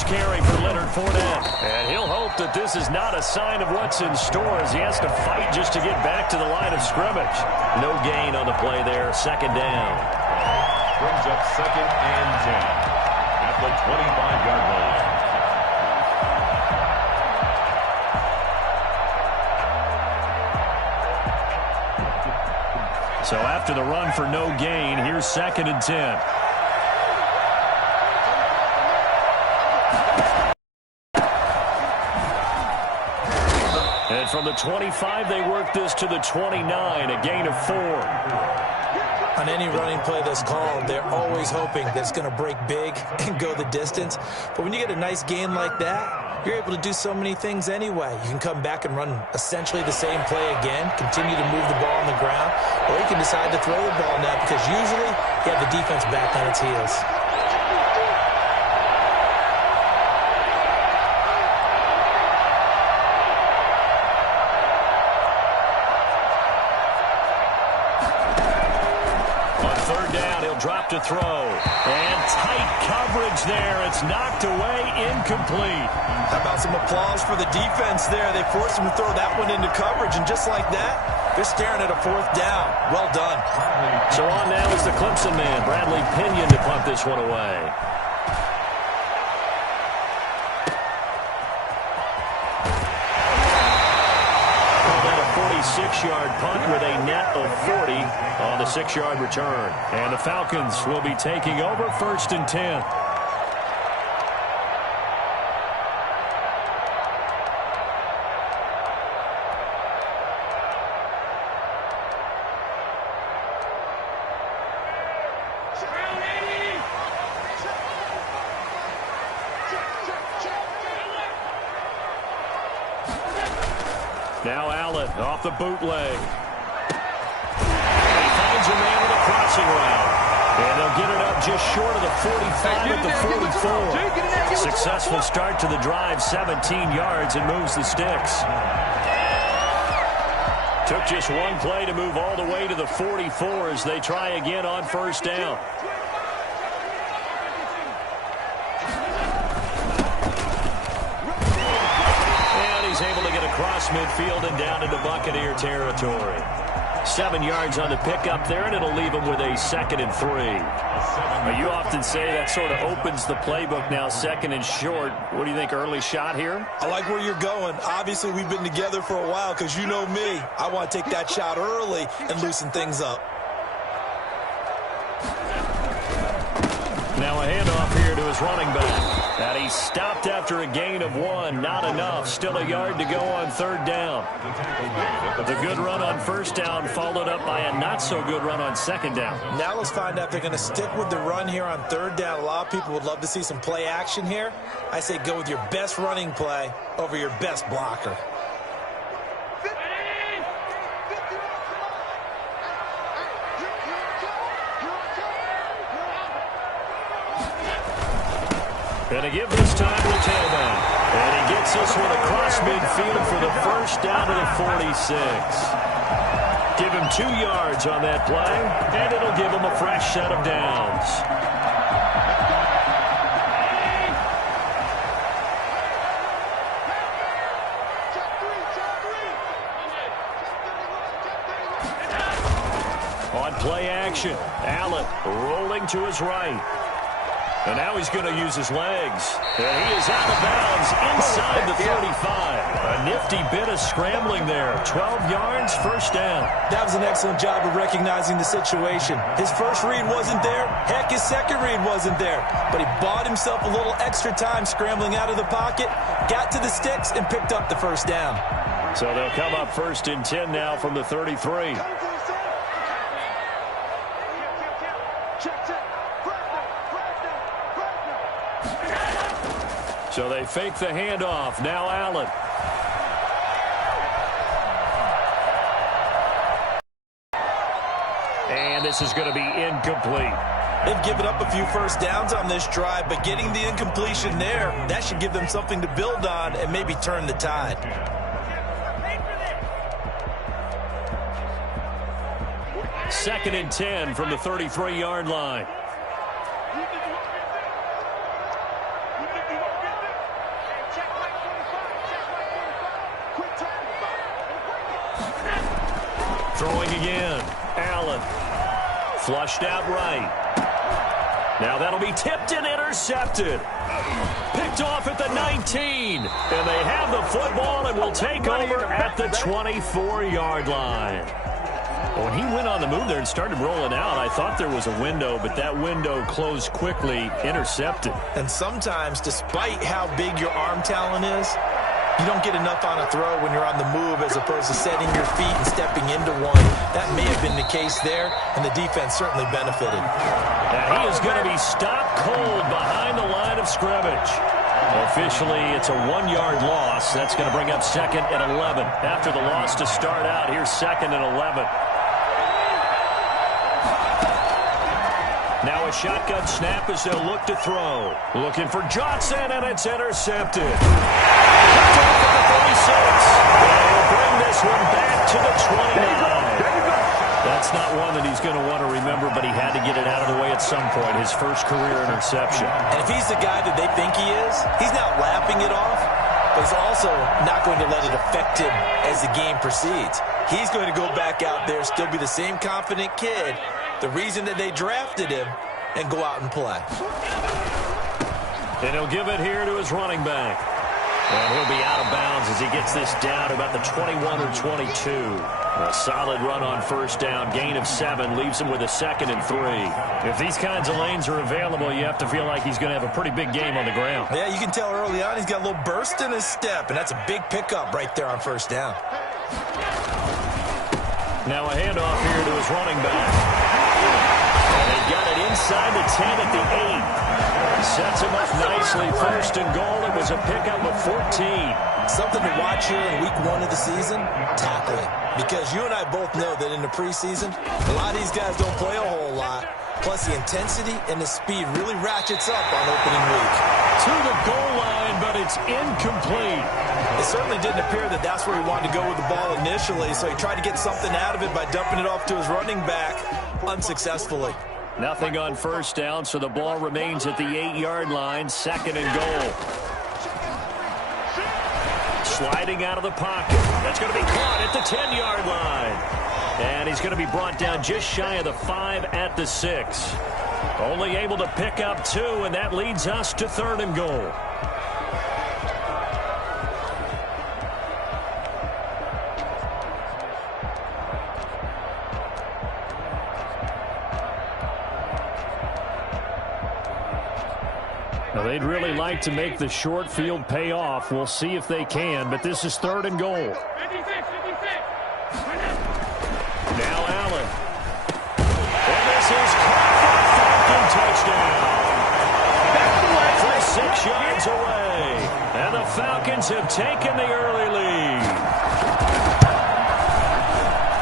first carry for Leonard Fournette. And he'll hope that this is not a sign of what's in store as he has to fight just to get back to the line of scrimmage. No gain on the play there. Second down. Brings up 2nd and 10 at the 25-yard line. So after the run for no gain, here's 2nd and 10. And from the 25, they work this to the 29, a gain of 4. On any running play that's called, they're always hoping that it's going to break big and go the distance. But when you get a nice gain like that, you're able to do so many things anyway. You can come back and run essentially the same play again, continue to move the ball on the ground, or you can decide to throw the ball now because usually you have the defense back on its heels. Drop to throw. And tight coverage there. It's knocked away, incomplete. How about some applause for the defense there? They forced him to throw that one into coverage, and just like that, they're staring at a 4th down. Well done. So on now is the Clemson man, Bradley Pinion, to punt this one away. Called a 46-yard punt with a net of 40 on the 6-yard return. And the Falcons will be taking over 1st and 10. Now Allen off the bootleg. He finds a man with a crossing route. And they'll get it up just short of the 45 at the 44. Successful start to the drive, 17 yards, and moves the sticks. Took just one play to move all the way to the 44 as they try again on 1st down. Able to get across midfield and down into Buccaneer territory. 7 yards on the pickup there, and it'll leave them with a 2nd and 3. Now, you often say that sort of opens the playbook now, 2nd and short. What do you think, early shot here? I like where you're going. Obviously, we've been together for a while because you know me. I want to take that shot early and loosen things up. Now a handoff here to his running back. And he stopped after a gain of 1. Not enough. Still a yard to go on 3rd down. The good run on 1st down followed up by a not-so-good run on 2nd down. Now let's find out if they're going to stick with the run here on 3rd down. A lot of people would love to see some play action here. I say go with your best running play over your best blocker. And a give this time to the tailback. And he gets this one across midfield for the 1st down to the 46. Give him 2 yards on that play, and it'll give him a fresh set of downs. On play action, Allen rolling to his right. And now he's going to use his legs. And he is out of bounds inside the 35. A nifty bit of scrambling there. 12 yards, 1st down. That was an excellent job of recognizing the situation. His first read wasn't there. Heck, his second read wasn't there. But he bought himself a little extra time scrambling out of the pocket, got to the sticks, and picked up the 1st down. So they'll come up 1st and 10 now from the 33. So they fake the handoff. Now Allen. And this is going to be incomplete. They've given up a few 1st downs on this drive, but getting the incompletion there, that should give them something to build on and maybe turn the tide. 2nd and 10 from the 33-yard line. Throwing again. Allen. Flushed out right. Now that'll be tipped and intercepted. Picked off at the 19. And they have the football and will take over at the 24-yard line. When he went on the move there and started rolling out, I thought there was a window, but that window closed quickly, intercepted. And sometimes, despite how big your arm talent is, you don't get enough on a throw when you're on the move as opposed to setting your feet and stepping into one. That may have been the case there, and the defense certainly benefited. And he is going to be stopped cold behind the line of scrimmage. Officially, it's a 1-yard loss. That's going to bring up 2nd and 11. After the loss to start out, here's 2nd and 11. Now a shotgun snap as they'll look to throw. Looking for Johnson, and it's intercepted. Picked off at the 36. And he'll bring this one back to the 29. That's not one that he's going to want to remember, but he had to get it out of the way at some point, his first career interception. And if he's the guy that they think he is, he's not lapping it off, but he's also not going to let it affect him as the game proceeds. He's going to go back out there, still be the same confident kid, the reason that they drafted him, and go out and play. And he'll give it here to his running back. And he'll be out of bounds as he gets this down to about the 21 or 22. A solid run on first down. Gain of 7 leaves him with a 2nd and 3. If these kinds of lanes are available, you have to feel like he's going to have a pretty big game on the ground. Yeah, you can tell early on he's got a little burst in his step, and that's a big pickup right there on first down. Now a handoff here to his running back. And they got it inside the 10 at the 8. Sets him up nicely. 1st and goal. It was a pickup of 14. Something to watch here in week 1 of the season, tackling. Because you and I both know that in the preseason, a lot of these guys don't play a whole lot. Plus the intensity and the speed really ratchets up on opening week. To the goal line, but it's incomplete. It certainly didn't appear that that's where he wanted to go with the ball initially, so he tried to get something out of it by dumping it off to his running back unsuccessfully. Nothing on first down, so the ball remains at the 8-yard line. 2nd and goal. Sliding out of the pocket. That's going to be caught at the 10-yard line. And he's going to be brought down just shy of the 5 at the 6. Only able to pick up 2, and that leads us to 3rd and goal. Now, they'd really like to make the short field pay off. We'll see if they can, but this is 3rd and goal. Now Allen. And this is caught for a touchdown. For 6 yards away. And the Falcons have taken the early lead.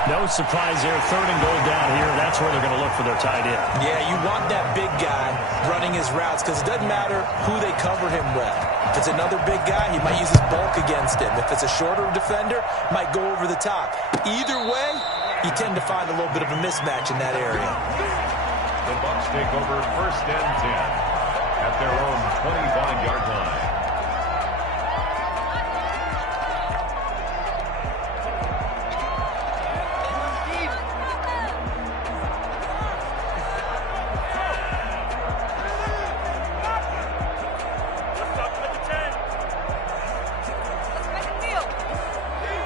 No surprise there. 3rd and goal down here. That's where they're going to look for their tight end. Yeah, you want that big guy running his routes because it doesn't matter who they cover him with. If it's another big guy, he might use his bulk against him. If it's a shorter defender, might go over the top. Either way, you tend to find a little bit of a mismatch in that area. The Bucs take over 1st and 10 at their own 25-yard line.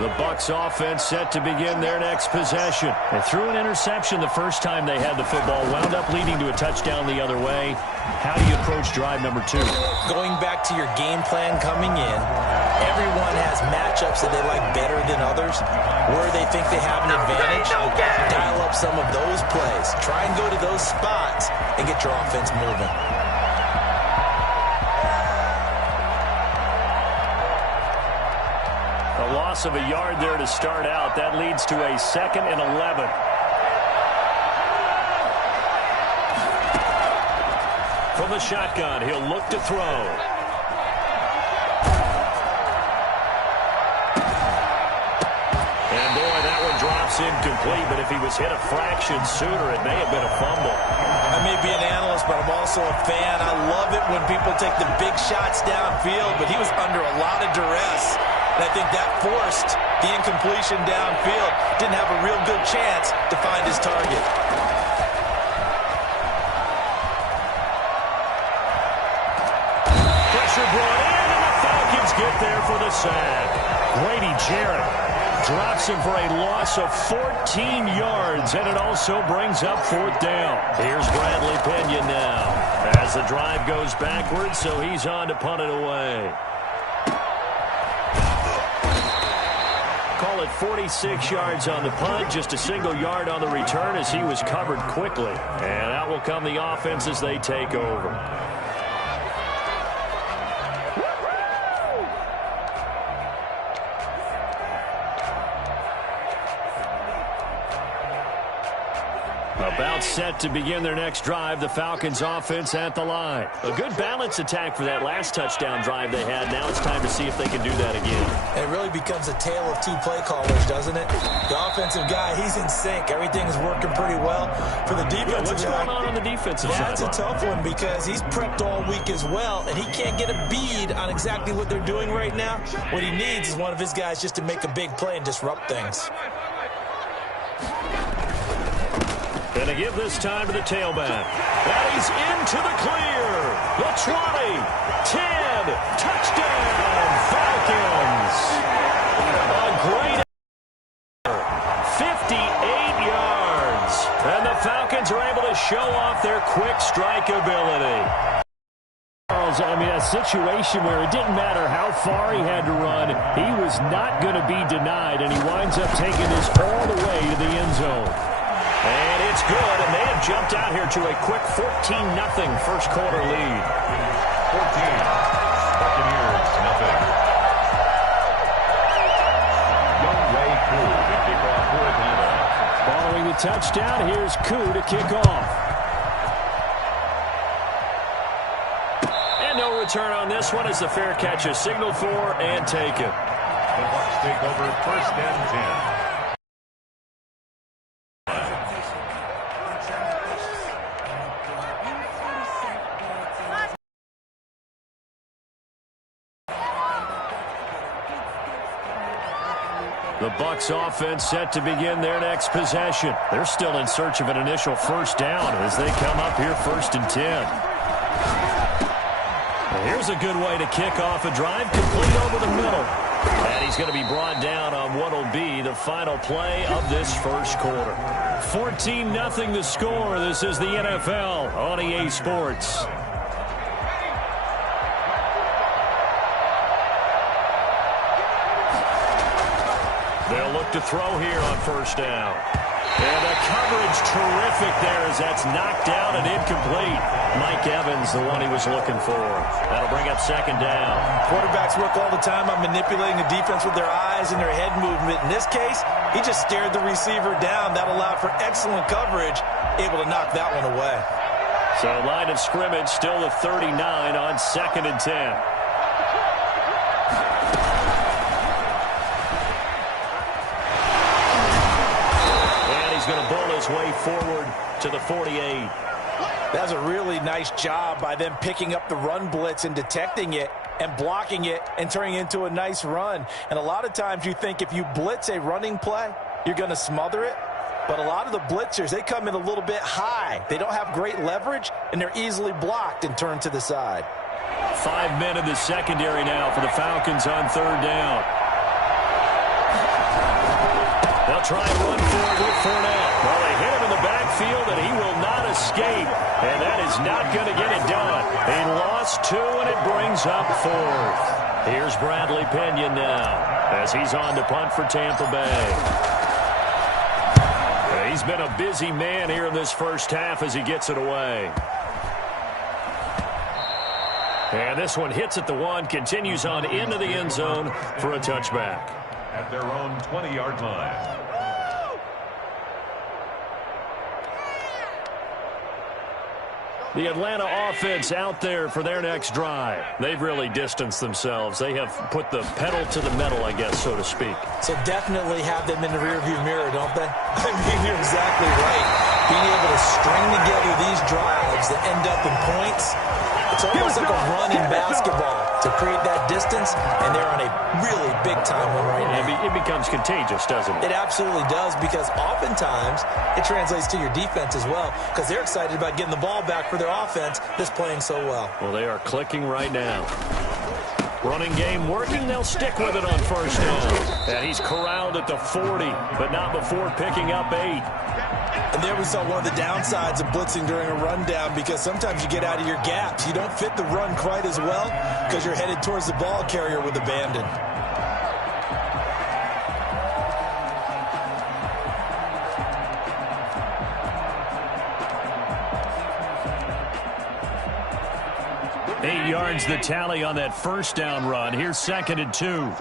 The Bucs offense set to begin their next possession. They threw an interception the first time they had the football, wound up leading to a touchdown the other way. How do you approach drive number 2? Going back to your game plan coming in, everyone has matchups that they like better than others. Where they think they have an advantage, dial up some of those plays. Try and go to those spots and get your offense moving. A loss of a yard there to start out. That leads to a 2nd and 11. From the shotgun, he'll look to throw. And boy, that one drops incomplete, but if he was hit a fraction sooner, it may have been a fumble. I may be an analyst, but I'm also a fan. I love it when people take the big shots downfield, but he was under a lot of duress. And I think that forced the incompletion downfield. Didn't have a real good chance to find his target. Pressure brought in, and the Falcons get there for the sack. Brady drops him for a loss of 14 yards, and it also brings up 4th down. Here's Bradley Pinion now as the drive goes backwards, so he's on to punt it away. Call it 46 yards on the punt, just a single yard on the return as he was covered quickly. And out will come the offense as they take over. About set to begin their next drive, the Falcons offense at the line. A good balance attack for that last touchdown drive they had. Now it's time to see if they can do that again. It really becomes a tale of two play callers, doesn't it? The offensive guy, he's in sync. Everything's working pretty well. For the defensive what's guy, going on the defensive side? that's a tough one because he's prepped all week as well, and he can't get a bead on exactly what they're doing right now. What he needs is one of his guys just to make a big play and disrupt things. Going to give this time to the tailback. And he's into the clear. The 20, 10, touchdown, Falcons. A great 58 yards. And the Falcons are able to show off their quick strike ability. I mean, a situation where it didn't matter how far he had to run, he was not going to be denied, and he winds up taking this all the way to the end zone. And it's good, and they have jumped out here to a quick 14-0 first quarter lead. 14, Buccaneers, nothing. Young Ray Koo to kick off for Atlanta. Following the touchdown, here's Koo to kick off. And no return on this one as the fair catch is signaled for and taken. The Bucs take over 1st and 10. The Bucs offense set to begin their next possession. They're still in search of an initial first down as they come up here 1st and 10. Well, here's a good way to kick off a drive, complete over the middle. And he's going to be brought down on what will be the final play of this first quarter. 14-0 the score. This is the NFL on EA Sports. They'll look to throw here on first down. And the coverage terrific there as that's knocked down and incomplete. Mike Evans, the one he was looking for. That'll bring up 2nd down. Quarterbacks work all the time on manipulating the defense with their eyes and their head movement. In this case, he just stared the receiver down. That allowed for excellent coverage, able to knock that one away. So line of scrimmage still the 39 on 2nd and 10. He's going to bowl his way forward to the 48. That's a really nice job by them picking up the run blitz and detecting it and blocking it and turning it into a nice run. And a lot of times you think if you blitz a running play, you're going to smother it. But a lot of the blitzers, they come in a little bit high. They don't have great leverage, and they're easily blocked and turned to the side. 5 men in the secondary now for the Falcons on 3rd down. They'll try and run for it with Fournette. Well, they hit him in the backfield, and he will not escape. And that is not going to get it done. He lost 2, and it brings up 4th. Here's Bradley Pinion now as he's on to punt for Tampa Bay. He's been a busy man here in this first half as he gets it away. And this one hits at the 1, continues on into the end zone for a touchback. At their own 20-yard line. The Atlanta offense out there for their next drive. They've really distanced themselves. They have put the pedal to the metal, I guess, so to speak. So definitely have them in the rearview mirror, don't they? I mean, you're exactly right. Being able to string together these drives that end up in points, it's almost like a run in basketball to create that distance, and they're on a really big-time one right now. It becomes contagious, doesn't it? It absolutely does, because oftentimes it translates to your defense as well, because they're excited about getting the ball back for their offense that's playing so well. Well, they are clicking right now. Running game working. They'll stick with it on first down. And he's corralled at the 40, but not before picking up 8. And there we saw one of the downsides of blitzing during a rundown, because sometimes you get out of your gaps. You don't fit the run quite as well because you're headed towards the ball carrier with abandon. Eight yards the tally on that first down run. Here's 2nd and 2.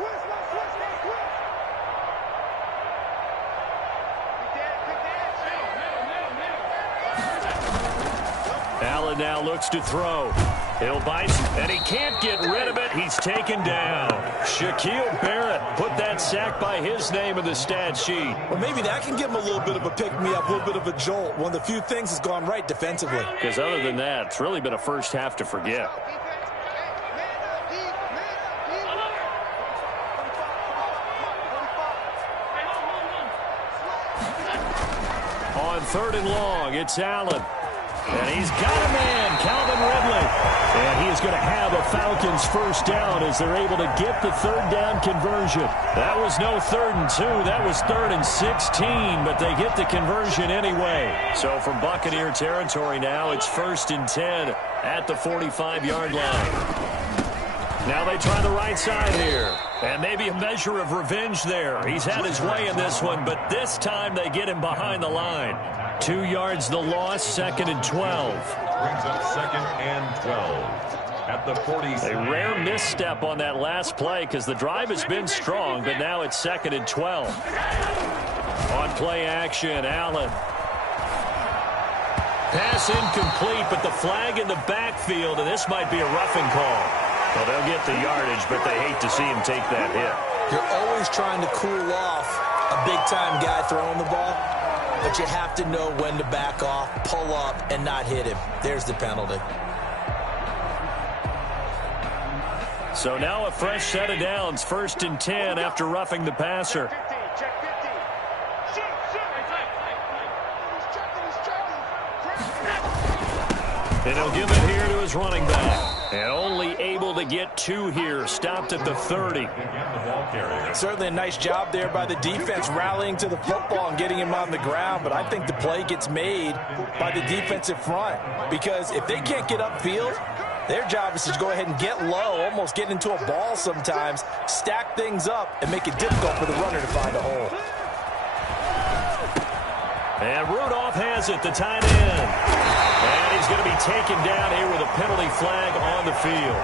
Allen now looks to throw. He'll bite, and he can't get rid of it. He's taken down. Shaquille Barrett put that sack by his name in the stat sheet. Well, maybe that can give him a little bit of a pick-me-up, a little bit of a jolt. One of the few things that's gone right defensively. Because other than that, it's really been a first half to forget. On 3rd and long, it's Allen. And he's got a man, Calvin Ridley. And he is going to have a Falcons first down as they're able to get the 3rd down conversion. That was no 3rd and 2. That was 3rd and 16, but they get the conversion anyway. So from Buccaneer territory now, it's 1st and 10 at the 45-yard line. Now they try the right side here. And maybe a measure of revenge there. He's had his way in this one, but this time they get him behind the line. 2 yards the loss, 2nd and 12. Brings up 2nd and 12 at the 46. A rare misstep on that last play because the drive has been strong, but now it's 2nd and 12. On play action, Allen. Pass incomplete, but the flag in the backfield, and this might be a roughing call. Well, they'll get the yardage, but they hate to see him take that hit. You're always trying to cool off a big-time guy throwing the ball, but you have to know when to back off, pull up, and not hit him. There's the penalty. So now a fresh set of downs, 1st and 10 after roughing the passer. And he'll give it here to his running back. And only able to get 2 here, stopped at the 30. Certainly a nice job there by the defense rallying to the football and getting him on the ground, but I think the play gets made by the defensive front, because if they can't get upfield, their job is to go ahead and get low, almost get into a ball sometimes, stack things up, and make it difficult for the runner to find a hole. And Rudolph has it, the tight end. And he's going to be taken down here with a penalty flag on the field.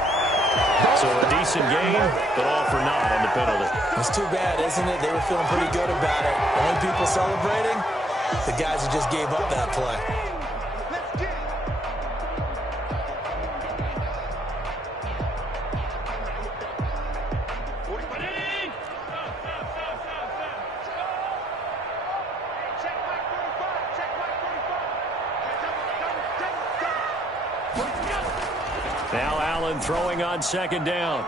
So a decent game, but all for naught on the penalty. It's too bad, isn't it? They were feeling pretty good about it. Only people celebrating, the guys who just gave up that play. Now Allen throwing on 2nd down.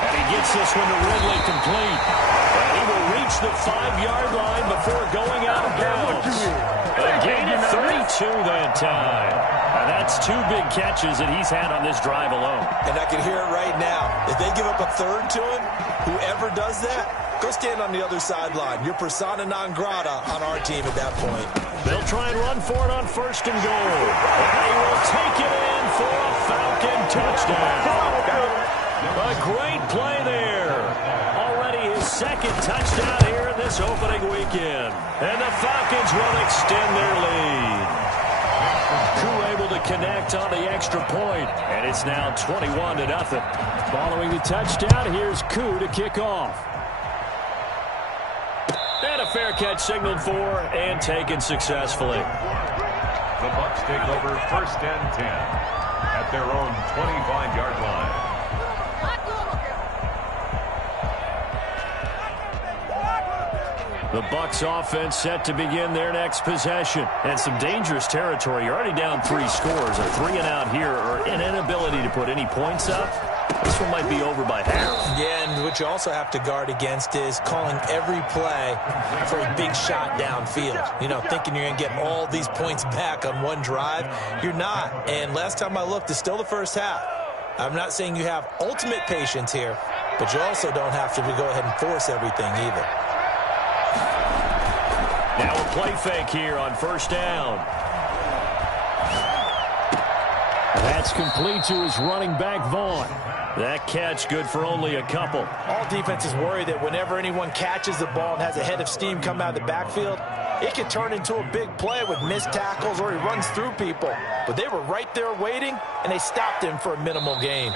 And he gets this one to Ridley complete. And he will reach the 5-yard line before going out of bounds. A gain of 32 that time. And that's 2 big catches that he's had on this drive alone. And I can hear it right now. If they give up a 3rd to him, whoever does that, go stand on the other sideline. You're persona non grata on our team at that point. They'll try and run for it on 1st and goal. And he will take it in for a Falcon touchdown. A great play there. Already his 2nd touchdown here in this opening weekend. And the Falcons will extend their lead. Koo able to connect on the extra point. And it's now 21-0. Following the touchdown, here's Koo to kick off. And a fair catch signaled for and taken successfully. The Bucs take over 1st and 10 at their own 25-yard line. The Bucs offense set to begin their next possession. And some dangerous territory. You're already down 3 scores. A 3 and out here or an inability to put any points up. It's this one might be over by half. Yeah, and what you also have to guard against is calling every play for a big shot downfield. You know, thinking you're going to get all these points back on one drive. You're not. And last time I looked, it's still the first half. I'm not saying you have ultimate patience here, but you also don't have to go ahead and force everything either. Now a play fake here on first down. That's complete to his running back, Vaughn. That catch good for only a couple. All defenses worry that whenever anyone catches the ball and has a head of steam come out of the backfield, it can turn into a big play with missed tackles or he runs through people. But they were right there waiting, and they stopped him for a minimal gain.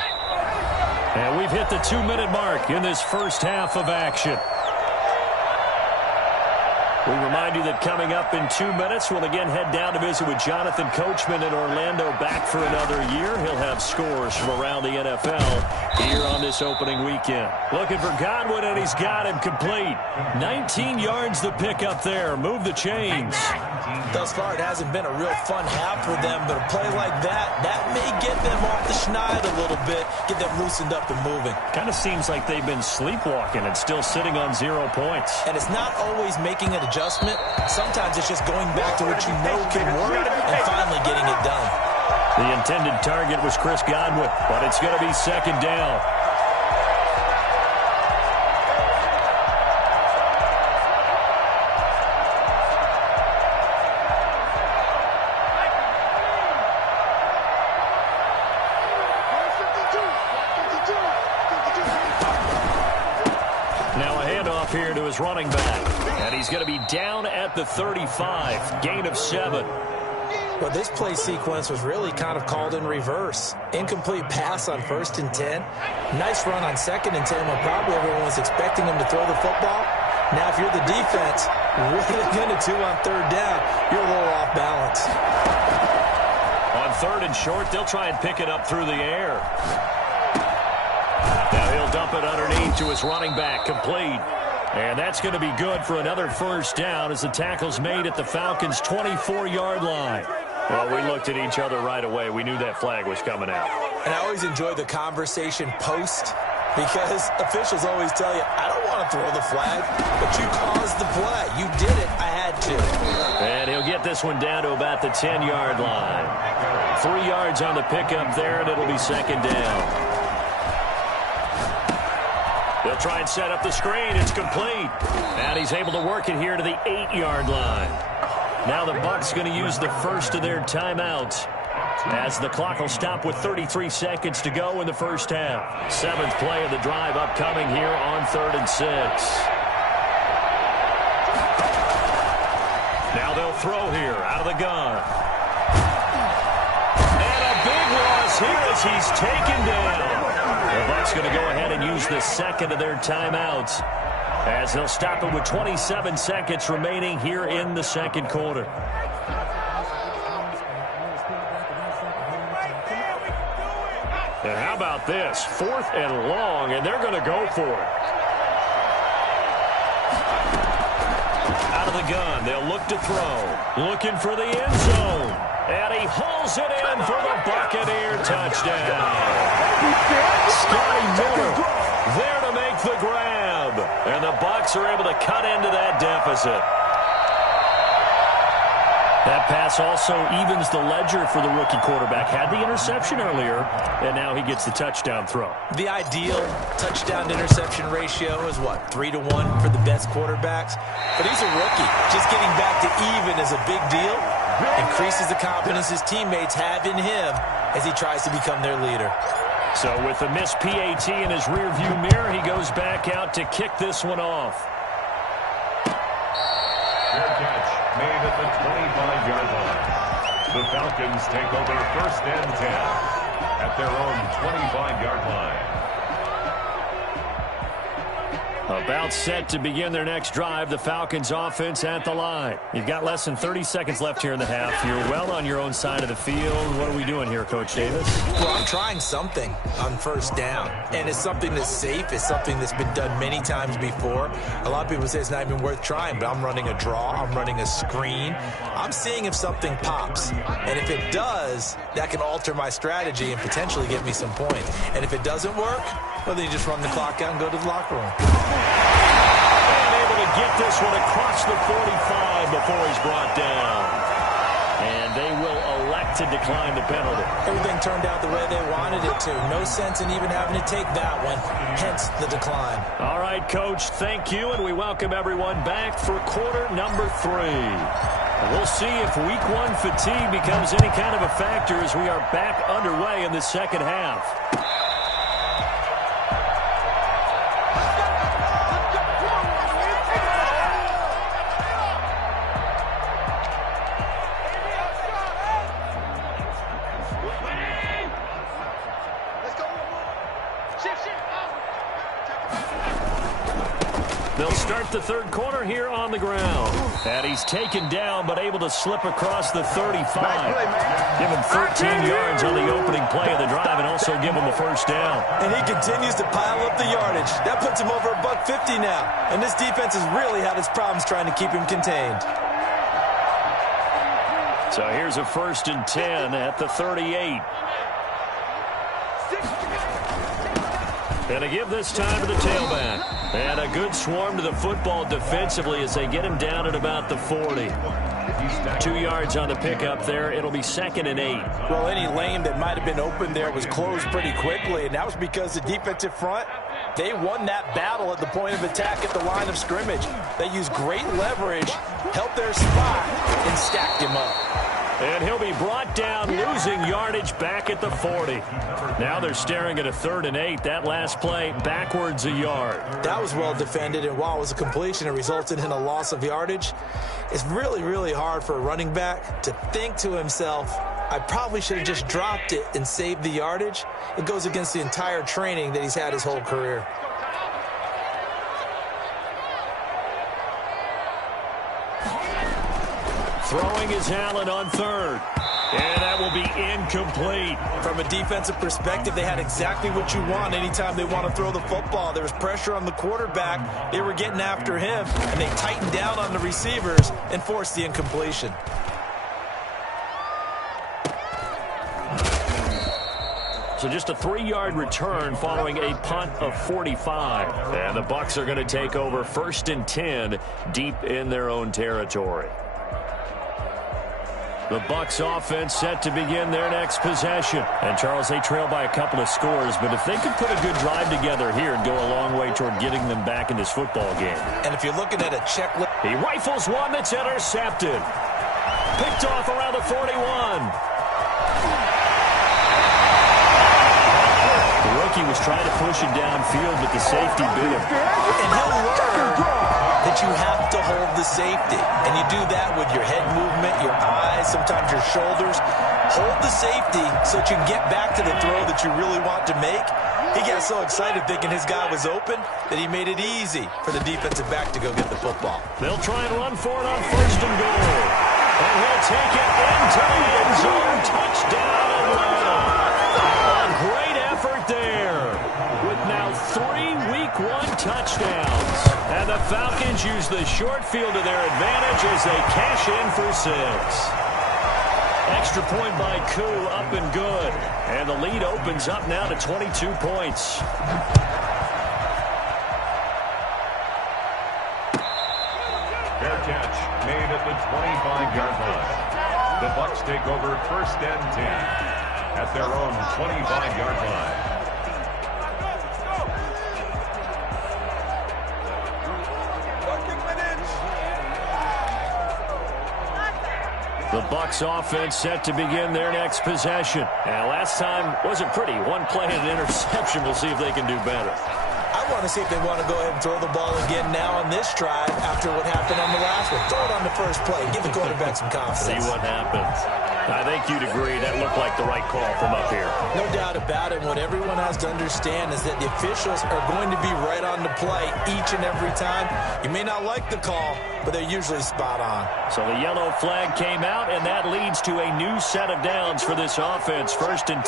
And we've hit the 2-minute mark in this first half of action. We remind you that coming up in 2 minutes, we'll again head down to visit with Jonathan Coachman in Orlando, back for another year. He'll have scores from around the NFL here on this opening weekend. Looking for Godwin, and he's got him complete. 19 yards to pick up there. Move the chains. Thus far, it hasn't been a real fun half for them, but a play like that may get them off the schneid a little bit, get them loosened up and moving. Kind of seems like they've been sleepwalking and still sitting on 0 points. And it's not always making an adjustment. Sometimes it's just going back to what you know can work and finally getting it done. The intended target was Chris Godwin, but it's going to be second down. Here to his running back, and he's going to be down at the 35, gain of 7. Well, this play sequence was really kind of called in reverse. Incomplete pass on 1st and 10. Nice run on 2nd and 10 when probably everyone was expecting him to throw the football. Now, if you're the defense, what are they going to do on 3rd down? You're a little off balance. On 3rd and short, they'll try and pick it up through the air. Now he'll dump it underneath to his running back, complete. And that's going to be good for another first down as the tackle's made at the Falcons' 24-yard line. Well, we looked at each other right away. We knew that flag was coming out. And I always enjoy the conversation post because officials always tell you, I don't want to throw the flag, but you caused the play. You did it. I had to. And he'll get this one down to about the 10-yard line. 3 yards on the pickup there, and it'll be second down. They'll try and set up the screen. It's complete. And he's able to work it here to the 8-yard line. Now the Bucs going to use the first of their timeouts as the clock will stop with 33 seconds to go in the first half. 7th play of the drive upcoming here on 3rd and 6. Now they'll throw here out of the gun. And a big loss here as he's taken down. The Bucs going to go ahead and use the second of their timeouts as they'll stop it with 27 seconds remaining here in the second quarter. And how about this? 4th and long, and they're going to go for it. Out of the gun, they'll look to throw. Looking for the end zone. And he hauls it in for the Buccaneer touchdown. Scotty Miller there to make the grab. And the Bucs are able to cut into that deficit. That pass also evens the ledger for the rookie quarterback. Had the interception earlier, and now he gets the touchdown throw. The ideal touchdown-to-interception ratio is what, 3-1 for the best quarterbacks? But he's a rookie. Just getting back to even is a big deal. Increases the confidence his teammates have in him as he tries to become their leader. So with the missed PAT in his rearview mirror, he goes back out to kick this one off. Fair catch made at the 25-yard line. The Falcons take over 1st and 10 at their own 25-yard line. About set to begin their next drive, the Falcons offense at the line. You've got less than 30 seconds left here in the half. You're well on your own side of the field. What are we doing here, Coach Davis? Well, I'm trying something on first down, and it's something that's safe. It's something that's been done many times before. A lot of people say it's not even worth trying, but I'm running a draw. I'm running a screen. I'm seeing if something pops, and if it does, that can alter my strategy and potentially get me some points. And if it doesn't work, well, then you just run the clock out and go to the locker room. And able to get this one across the 45 before he's brought down. And they will elect to decline the penalty. Everything turned out the way they wanted it to. No sense in even having to take that one, hence the decline. All right, Coach, thank you, and we welcome everyone back for quarter number 3. We'll see if week 1 fatigue becomes any kind of a factor as we are back underway in the second half. They'll start the third quarter here on the ground. And he's taken down, but able to slip across the 35. Give him 13 yards on the opening play of the drive and also give him the first down. And he continues to pile up the yardage. That puts him over $150 now. And this defense has really had its problems trying to keep him contained. So here's a 1st and 10 at the 38. And to give this time to the tailback. And a good swarm to the football defensively as they get him down at about the 40. 2 yards on the pickup there. It'll be 2nd and 8. Well, any lane that might have been open there was closed pretty quickly, and that was because the defensive front, they won that battle at the point of attack at the line of scrimmage. They used great leverage, helped their spot, and stacked him up. And he'll be brought down, losing yardage back at the 40. Now they're staring at a 3rd and 8. That last play, backwards a yard. That was well defended, and while it was a completion, it resulted in a loss of yardage. It's really, really hard for a running back to think to himself, I probably should have just dropped it and saved the yardage. It goes against the entire training that he's had his whole career. Throwing is Allen on 3rd. And that will be incomplete. From a defensive perspective, they had exactly what you want anytime they want to throw the football. There was pressure on the quarterback. They were getting after him, and they tightened down on the receivers and forced the incompletion. So just a 3-yard return following a punt of 45. And the Bucs are going to take over 1st and 10 deep in their own territory. The Bucs offense set to begin their next possession. And, Charles, they trail by a couple of scores, but if they could put a good drive together here and go a long way toward getting them back in this football game. And if you're looking at a checklist. He rifles one that's intercepted. Picked off around the 41. The rookie was trying to push it downfield, but the safety beat him. And he'll learn that you have to hold the safety. And you do that with your head movement, your eyes, sometimes your shoulders. Hold the safety so that you can get back to the throw that you really want to make. He got so excited thinking his guy was open that he made it easy for the defensive back to go get the football. They'll try and run for it on 1st and goal. And he'll take it into the end zone. Touchdown, Atlanta. A great effort there with now 3 Week 1 touchdowns. And the Falcons use the short field to their advantage as they cash in for 6. Extra point by Koo, up and good. And the lead opens up now to 22 points. Fair catch made at the 25-yard line. The Bucs take over 1st and 10 at their own 25-yard line. The Bucs offense set to begin their next possession. And last time wasn't pretty. 1 play and an interception. We'll see if they can do better. I want to see if they want to go ahead and throw the ball again now on this drive after what happened on the last one. Throw it on the first play. Give the quarterback some confidence. See what happens. I think you'd agree that looked like the right call from up here. No doubt about it. What everyone has to understand is that the officials are going to be right on the play each and every time. You may not like the call, but they're usually spot on. So the yellow flag came out, and that leads to a new set of downs for this offense. 1st and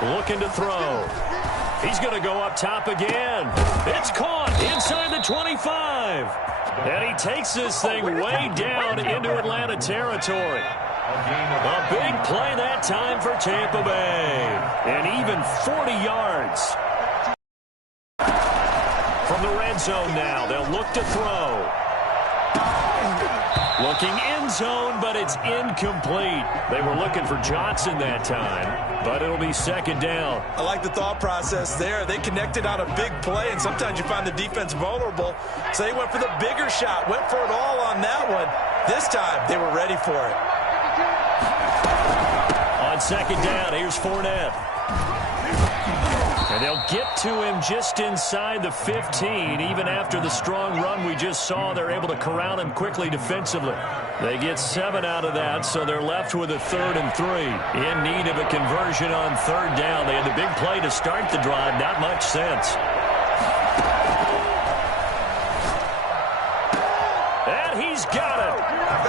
10. Looking to throw. He's going to go up top again. It's caught inside the 25. And he takes this thing way down into Atlanta territory. A big play that time for Tampa Bay. And even 40 yards. From the red zone now, they'll look to throw. Looking end zone, but it's incomplete. They were looking for Johnson that time, but it'll be 2nd down. I like the thought process there. They connected on a big play, and sometimes you find the defense vulnerable. So they went for the bigger shot, went for it all on that one. This time, they were ready for it. On 2nd down, here's Fournette. And they'll get to him just inside the 15. Even after the strong run we just saw, they're able to corral him quickly defensively. They get 7 out of that, so they're left with a 3rd and 3. In need of a conversion on 3rd down. They had the big play to start the drive. Not much sense. And he's got it.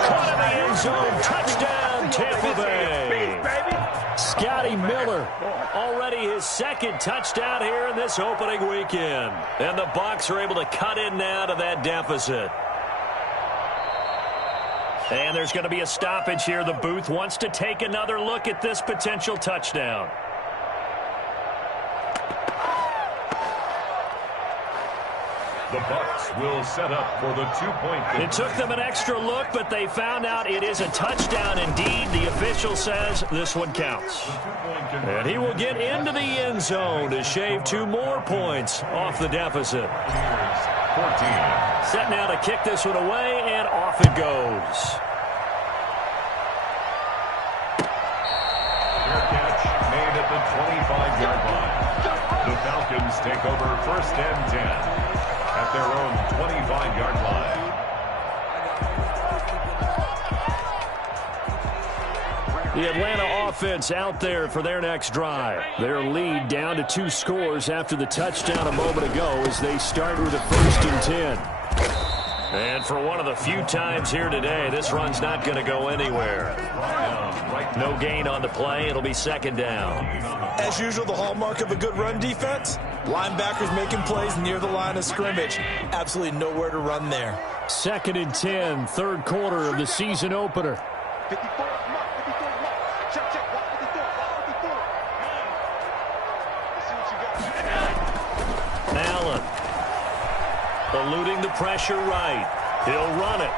Caught in the end zone. Touchdown, Tampa Bay. Scotty Miller, already his 2nd touchdown here in this opening weekend. And the Bucs are able to cut in now to that deficit. And there's going to be a stoppage here. The booth wants to take another look at this potential touchdown. The Bucs will set up for the 2-point. It took them an extra look, but they found out it is a touchdown indeed. The official says this one counts. And he will get into the end zone to shave 2 more points off the deficit. 14. Set now to kick this one away, and off it goes. Fair catch made at the 25-yard line. The Falcons take over 1st and 10. At their own 25-yard line. The Atlanta offense out there for their next drive. Their lead down to 2 scores after the touchdown a moment ago as they start with a 1st and 10. And for one of the few times here today, this run's not going to go anywhere. No gain on the play. It'll be 2nd down. As usual, the hallmark of a good run defense, linebackers making plays near the line of scrimmage. Absolutely nowhere to run there. 2nd and 10, 3rd quarter of the season opener. Allen eluding the pressure right. He'll run it.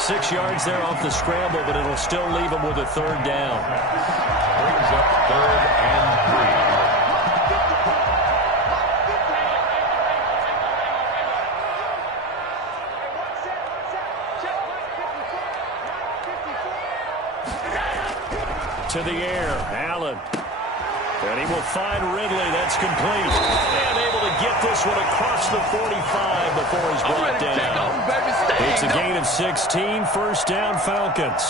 6 yards there off the scramble, but it'll still leave him with a 3rd down. Brings up 3rd and 3. To the air, Allen. And he will find Ridley. That's complete. And able to get this one across the 45 before he's brought down. It's a gain of 16, 1st down Falcons.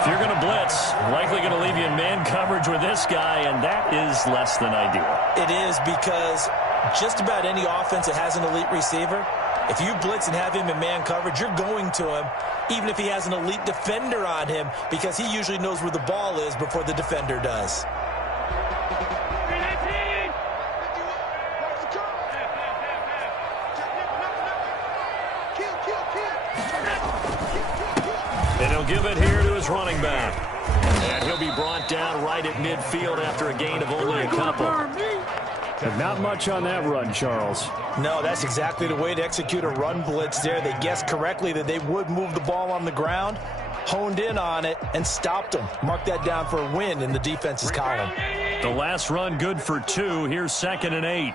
If you're going to blitz, likely going to leave you in man coverage with this guy, and that is less than ideal. It is, because just about any offense that has an elite receiver, if you blitz and have him in man coverage, you're going to him, even if he has an elite defender on him, because he usually knows where the ball is before the defender does. And he'll give it here to his running back. And he'll be brought down right at midfield after a gain of only a couple. And not much on that run, Charles. No, that's exactly the way to execute a run blitz there. They guessed correctly that they would move the ball on the ground, honed in on it, and stopped them. Mark that down for a win in the defense's column. The last run good for 2. Here's 2nd and 8.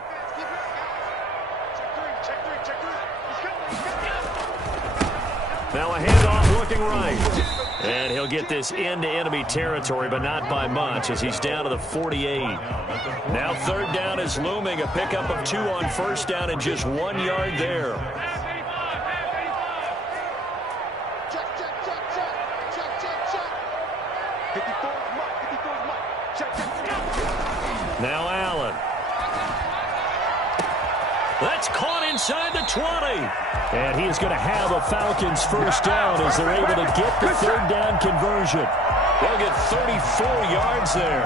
Now a handoff looking right. And he'll get this into enemy territory, but not by much, as he's down to the 48. Now 3rd down is looming. A pickup of 2 on 1st down and just 1 yard there. That's caught inside the 20. And he is going to have a Falcons first down as they're able to get the third down conversion. They'll get 34 yards there.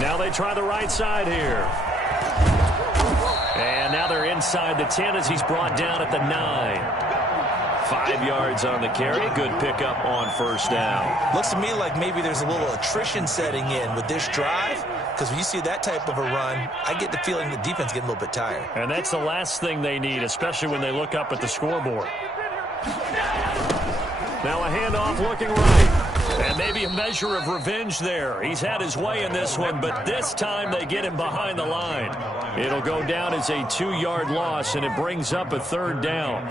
Now they try the right side here. And now they're inside the 10 as he's brought down at the 9. 5 yards on the carry. Good pickup on first down. Looks to me like maybe there's a little attrition setting in with this drive, because when you see that type of a run, I get the feeling the defense getting a little bit tired. And that's the last thing they need, especially when they look up at the scoreboard. Now a handoff looking right. And maybe a measure of revenge there. He's had his way in this one, but this time they get him behind the line. It'll go down as a 2-yard loss, and it brings up a third down.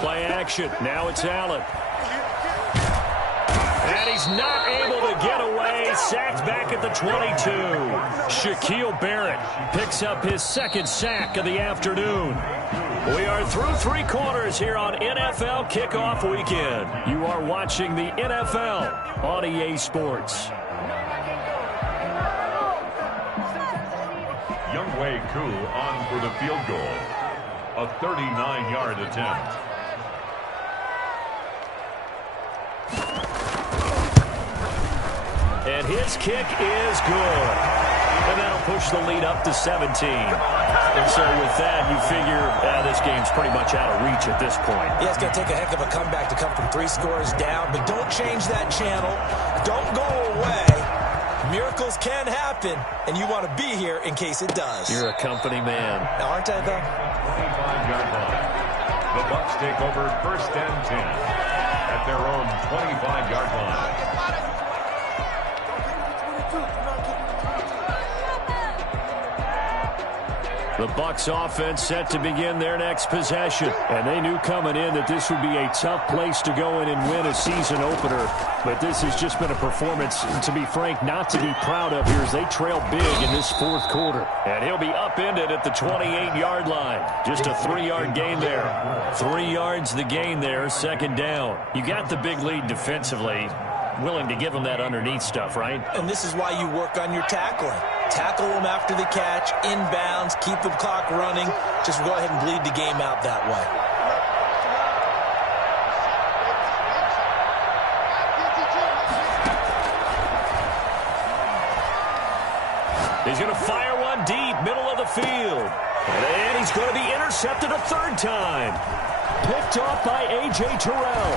Play action. Now it's Allen. And he's not able to get away. Sacked back at the 22. Shaquille Barrett picks up his second sack of the afternoon. We are through 3 quarters here on NFL Kickoff Weekend. You are watching the NFL on EA Sports. Younghoe Koo on for the field goal. A 39-yard attempt. And his kick is good. And that'll push the lead up to 17. And so with that, you figure this game's pretty much out of reach at this point. Yeah, it's going to take a heck of a comeback to come from 3 scores down. But don't change that channel. Don't go away. Miracles can happen, and you want to be here in case it does. You're a company man. Aren't I, though? 25-yard line. The Bucs take over first and 10 at their own 25-yard line. The Bucs offense set to begin their next possession. And they knew coming in that this would be a tough place to go in and win a season opener. But this has just been a performance, to be frank, not to be proud of here as they trail big in this fourth quarter. And he'll be upended at the 28-yard line. Just a 3-yard gain there. 3 yards the gain there, second down. You got the big lead defensively. Willing to give them that underneath stuff, right? And this is why you work on your tackling. Tackle them after the catch, inbounds, keep the clock running. Just go ahead and bleed the game out that way. He's going to fire one deep, middle of the field. And he's going to be intercepted a third time. Picked off by A.J. Terrell.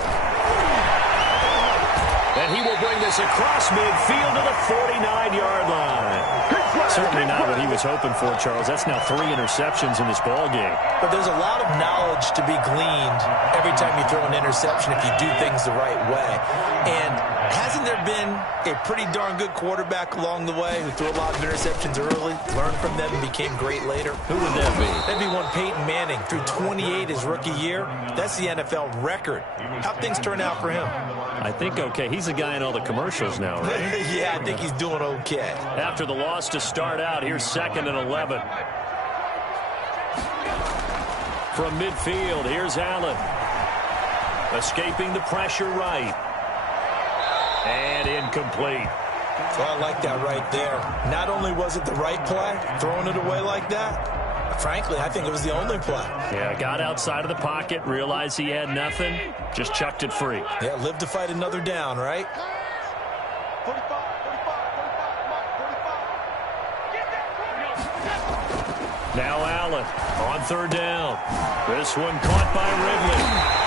And he will bring this across midfield to the 49-yard line. Certainly not what he was hoping for, Charles. That's now 3 interceptions in this ball game. But there's a lot of knowledge to be gleaned every time you throw an interception if you do things the right way. And hasn't there been a pretty darn good quarterback along the way who threw a lot of interceptions early, learned from them, and became great later? Who would that be? That'd be one Peyton Manning. Threw 28 his rookie year. That's the NFL record. How'd things turn out for him? I think okay. He's the guy in all the commercials now, right? Yeah, I think he's doing okay. After the loss to start out, here's 2nd and 11. From midfield, here's Allen. Escaping the pressure right. And incomplete. So I like that right there. Not only was it the right play, throwing it away like that, frankly, I think it was the only play. Yeah, got outside of the pocket, realized he had nothing, just chucked it free. Yeah, live to fight another down, right? Now Allen on 3rd down. This one caught by Ridley.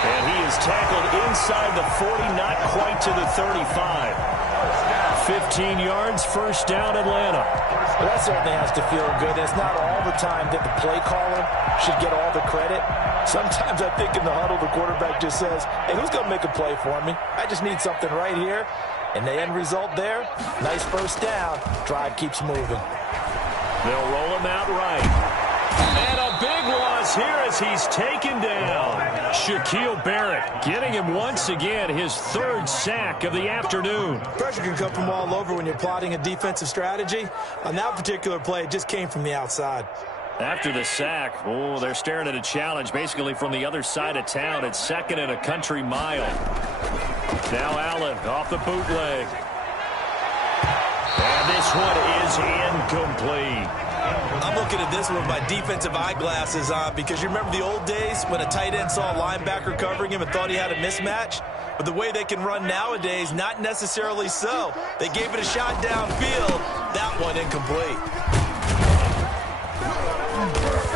And he is tackled inside the 40, not quite to the 35. 15 yards, first down, Atlanta. Well, that certainly has to feel good. It's not all the time that the play caller should get all the credit. Sometimes I think in the huddle, the quarterback just says, hey, who's going to make a play for me? I just need something right here. And the end result there, nice first down. Drive keeps moving. They'll roll him out right. And a big loss loss here as he's taken down. Shaquille Barrett getting him once again his third sack of the afternoon. Pressure can come from all over when you're plotting a defensive strategy. On that particular play, it just came from the outside. After the sack, oh, they're staring at a challenge basically from the other side of town. It's 2nd and a country mile. Now Allen off the bootleg. And this one is incomplete. I'm looking at this one with my defensive eyeglasses on because you remember the old days when a tight end saw a linebacker covering him and thought he had a mismatch? But the way they can run nowadays, not necessarily so. They gave it a shot downfield. That one incomplete.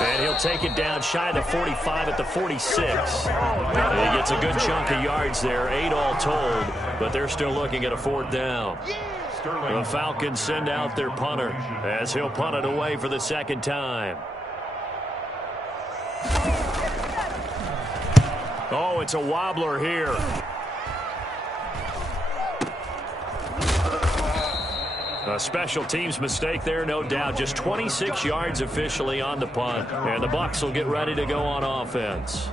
And he'll take it down shy of the 45 at the 46. He gets a good chunk of yards there, 8 all told, but they're still looking at a 4th down. The Falcons send out their punter as he'll punt it away for the 2nd time. Oh, it's a wobbler here. A special teams mistake there, no doubt. Just 26 yards officially on the punt. And the Bucs will get ready to go on offense.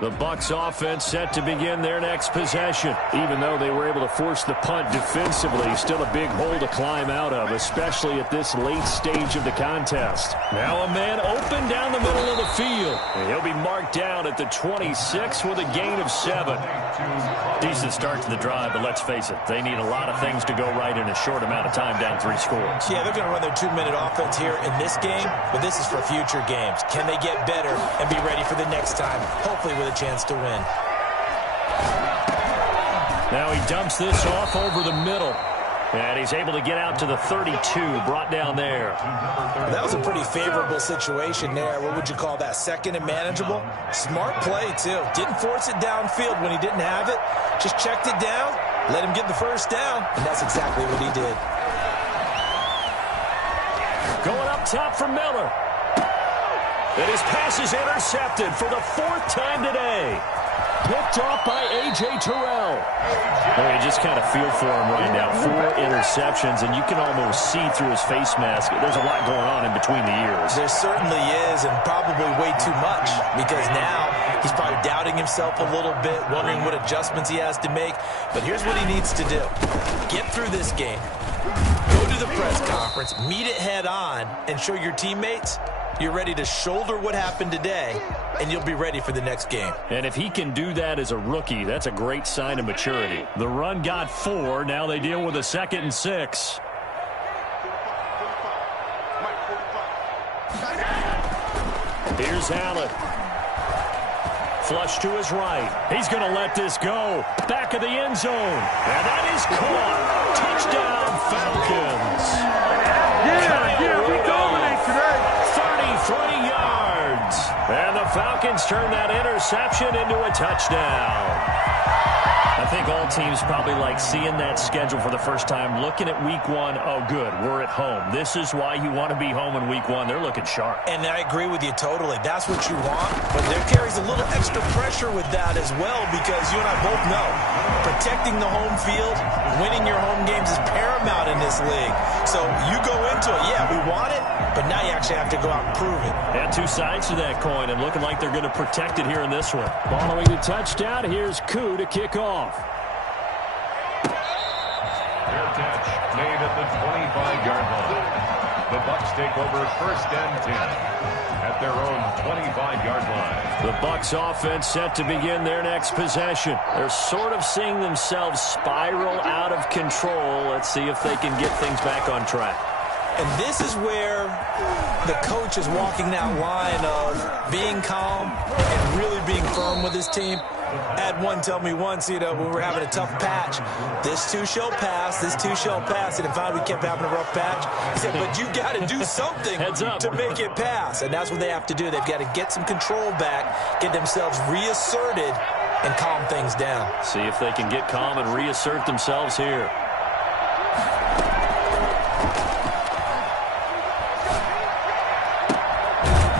The Bucs offense set to begin their next possession. Even though they were able to force the punt defensively, still a big hole to climb out of, especially at this late stage of the contest. Now a man open down the middle of the field. And he'll be marked down at the 26 with a gain of 7. Decent start to the drive, but let's face it, they need a lot of things to go right in a short amount of time, down 3 scores. Yeah, they're going to run their 2-minute offense here in this game, but this is for future games. Can they get better and be ready for the next time, hopefully with a chance to win? Now he dumps this off over the middle. And he's able to get out to the 32, brought down there. That was a pretty favorable situation there. What would you call that? 2nd and manageable? Smart play, too. Didn't force it downfield when he didn't have it. Just checked it down, let him get the 1st down, and that's exactly what he did. Going up top for Miller. And his pass is intercepted for the 4th time today. Picked off by A.J. Terrell. Well, you just kind of feel for him right now. 4 interceptions, and you can almost see through his face mask. There's a lot going on in between the ears. There certainly is, and probably way too much, because now he's probably doubting himself a little bit, wondering what adjustments he has to make. But here's what he needs to do. Get through this game, go to the press conference, meet it head on, and show your teammates you're ready to shoulder what happened today, and you'll be ready for the next game. And if he can do that as a rookie, that's a great sign of maturity. The run got 4. Now they deal with a 2nd and 6. Here's Allen. Flush to his right. He's going to let this go. Back of the end zone. And that is caught. Touchdown, Falcons. We dominate today. 33 yards. And the Falcons turn that interception into a touchdown. I think all teams probably like seeing that schedule for the first time, looking at week 1. Oh, good, we're at home. This is why you want to be home in week 1. They're looking sharp. And I agree with you totally. That's what you want. But there carries a little extra pressure with that as well, because you and I both know protecting the home field, winning your home games is paramount in this league. So you go into it, yeah, we want it, but now you actually have to go out and prove it. And 2 sides to that coin, and looking like they're going to protect it here in this one. Following the touchdown, here's Koo to kick off. Fair catch made at the 25-yard line. The Bucs take over 1st and 10 at their own 25-yard line. The Bucs offense set to begin their next possession. They're sort of seeing themselves spiral out of control. Let's see if they can get things back on track. And this is where the coach is walking that line of being calm and really being firm with his team. I had one tell me once, when we were having a tough patch, this too shall pass, this too shall pass. And finally we kept having a rough patch. He said, but you got to do something to make it pass. And that's what they have to do. They've got to get some control back, get themselves reasserted, and calm things down. See if they can get calm and reassert themselves here.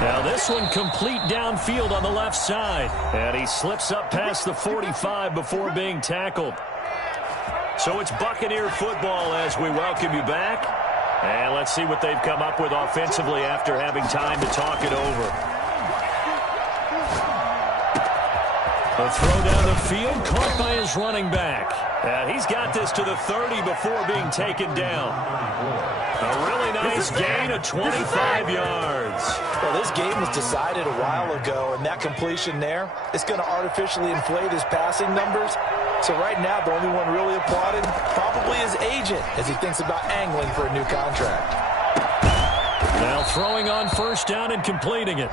Now this one complete downfield on the left side. And he slips up past the 45 before being tackled. So it's Buccaneer football as we welcome you back. And let's see what they've come up with offensively after having time to talk it over. A throw down the field, caught by his running back. And he's got this to the 30 before being taken down. A really nice gain of 25 yards. Well, this game was decided a while ago, and that completion there is going to artificially inflate his passing numbers. So right now, the only one really applauding probably his agent as he thinks about angling for a new contract. Now throwing on first down and completing it.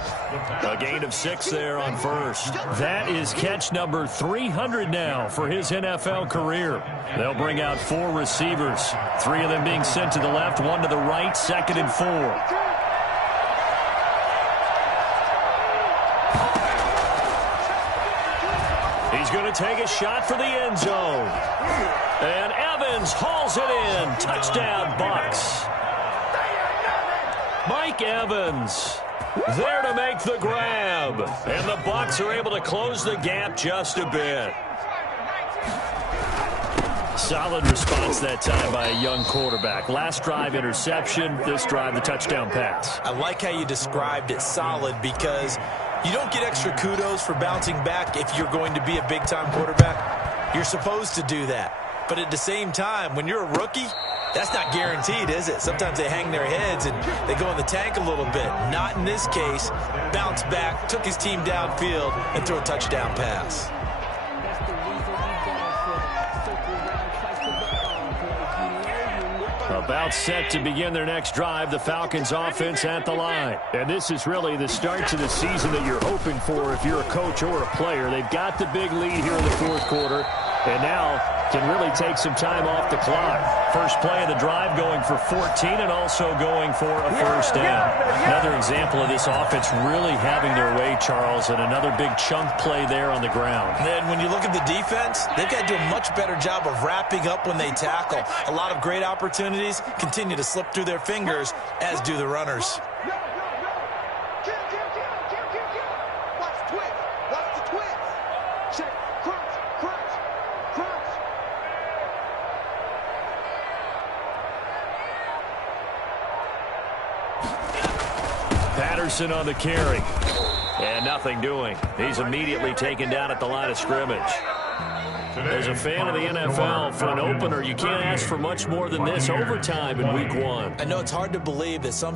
A gain of 6 there on first. That is catch number 300 now for his NFL career. They'll bring out 4 receivers, 3 of them being sent to the left, 1 to the right, 2nd and 4. He's going to take a shot for the end zone. And Evans hauls it in. Touchdown, Bucks. Mike Evans there to make the grab. And the Bucks are able to close the gap just a bit. Solid response that time by a young quarterback. Last drive, interception. This drive, the touchdown pass. I like how you described it, solid, because you don't get extra kudos for bouncing back if you're going to be a big-time quarterback. You're supposed to do that. But at the same time, when you're a rookie, that's not guaranteed, is it? Sometimes they hang their heads and they go in the tank a little bit. Not in this case. Bounced back, took his team downfield, and threw a touchdown pass. About set to begin their next drive, the Falcons offense at the line. And this is really the start to the season that you're hoping for if you're a coach or a player. They've got the big lead here in the fourth quarter, and now can really take some time off the clock. First play of the drive going for 14 and also going for a first down. Another example of this offense really having their way, Charles, and another big chunk play there on the ground. And then when you look at the defense, they've got to do a much better job of wrapping up when they tackle. A lot of great opportunities continue to slip through their fingers, as do the runners. Patterson on the carry. And nothing doing. He's immediately taken down at the line of scrimmage. As a fan of the NFL, for an opener, you can't ask for much more than this overtime in week 1. I know it's hard to believe that some people